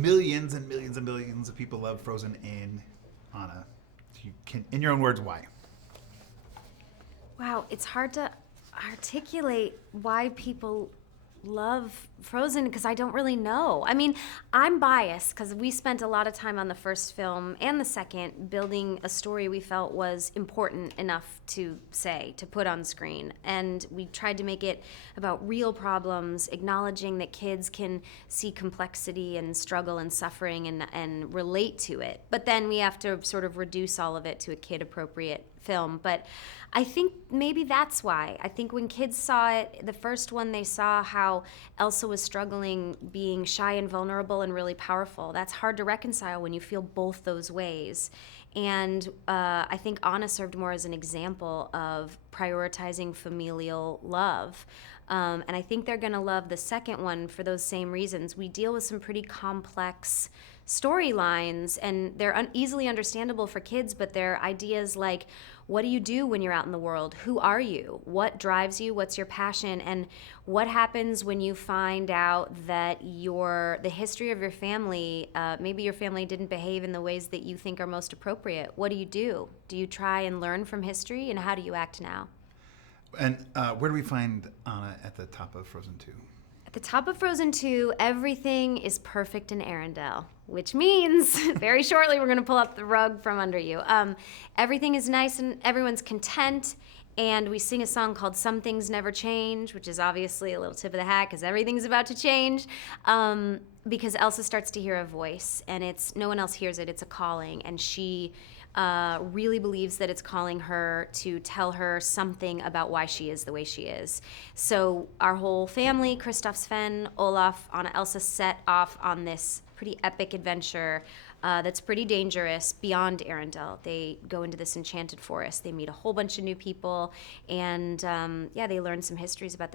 millions and millions and millions of people love Frozen and Anna. You can, in your own words, why? Wow, it's hard to articulate why people love Frozen because I don't really know. I mean, I'm biased because we spent a lot of time on the first film and the second building a story we felt was important enough to say, to put on screen. And we tried to make it about real problems, acknowledging that kids can see complexity and struggle and suffering and relate to it. But then we have to sort of reduce all of it to a kid-appropriate film. But I think maybe that's why. I think when kids saw it, the first one, they saw how Elsa was struggling being shy and vulnerable and really powerful. That's hard to reconcile when you feel both those ways. And I think Anna served more as an example of prioritizing familial love. And I think they're going to love the second one for those same reasons. We deal with some pretty complex storylines, and they're easily understandable for kids, but they're ideas like, what do you do when you're out in the world? Who are you? What drives you? What's your passion? And what happens when you find out that the history of your family, maybe your family didn't behave in the ways that you think are most appropriate? What do you do? Do you try and learn from history, and how do you act now? And where do we find Anna at the top of Frozen 2? At the top of Frozen 2, everything is perfect in Arendelle, which means very shortly we're going to pull up the rug from under you. Everything is nice and everyone's content, and we sing a song called Some Things Never Change, which is obviously a little tip of the hat because everything's about to change, because Elsa starts to hear a voice, and no one else hears it. It's a calling, and she really believes that it's calling her to tell her something about why she is the way she is. So our whole family, Kristoff, Sven, Olaf, Anna, Elsa, set off on this pretty epic adventure that's pretty dangerous beyond Arendelle. They go into this enchanted forest. They meet a whole bunch of new people, and they learn some histories about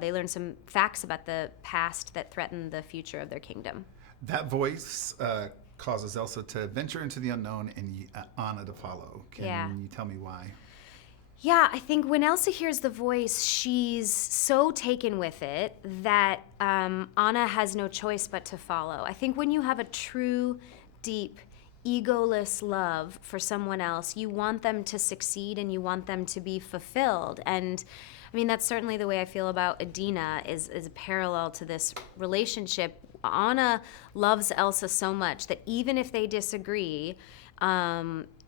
they learn some facts about the past that threaten the future of their kingdom. That voice causes Elsa to venture into the unknown and Anna to follow. Can you tell me why? Yeah, I think when Elsa hears the voice, she's so taken with it that Anna has no choice but to follow. I think when you have a true, deep, egoless love for someone else, you want them to succeed and you want them to be fulfilled. And I mean, that's certainly the way I feel about Idina, is a parallel to this relationship. Anna loves Elsa so much that even if they disagree,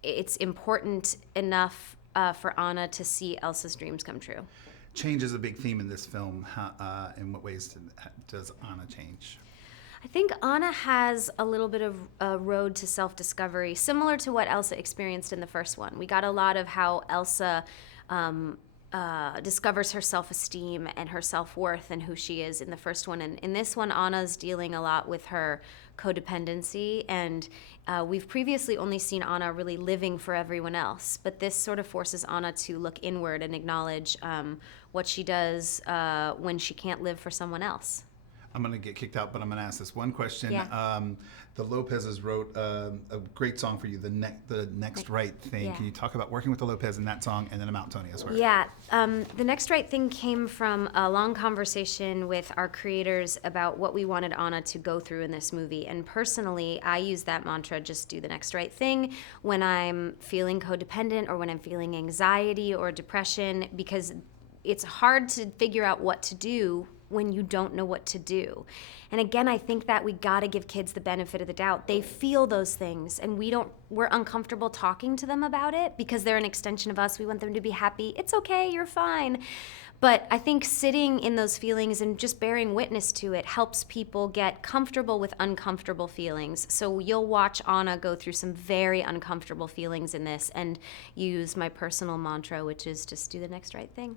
it's important enough for Anna to see Elsa's dreams come true. Change is a big theme in this film. In what ways does Anna change? I think Anna has a little bit of a road to self-discovery, similar to what Elsa experienced in the first one. We got a lot of how Elsa discovers her self-esteem and her self-worth and who she is in the first one. And in this one, Anna's dealing a lot with her codependency, and we've previously only seen Anna really living for everyone else. But this sort of forces Anna to look inward and acknowledge what she does when she can't live for someone else. I'm going to get kicked out, but I'm going to ask this one question. Yeah. The Lopez's wrote a great song for you, the Next Right Thing. Yeah. Can you talk about working with the Lopez in that song and then Mount Tony as well? Yeah. The Next Right Thing came from a long conversation with our creators about what we wanted Anna to go through in this movie. And personally, I use that mantra, just do the next right thing, when I'm feeling codependent or when I'm feeling anxiety or depression, because it's hard to figure out what to do when you don't know what to do. And again, I think that we gotta give kids the benefit of the doubt. They feel those things, and we're uncomfortable talking to them about it because they're an extension of us. We want them to be happy. It's okay, you're fine. But I think sitting in those feelings and just bearing witness to it helps people get comfortable with uncomfortable feelings. So you'll watch Anna go through some very uncomfortable feelings in this and use my personal mantra, which is just do the next right thing.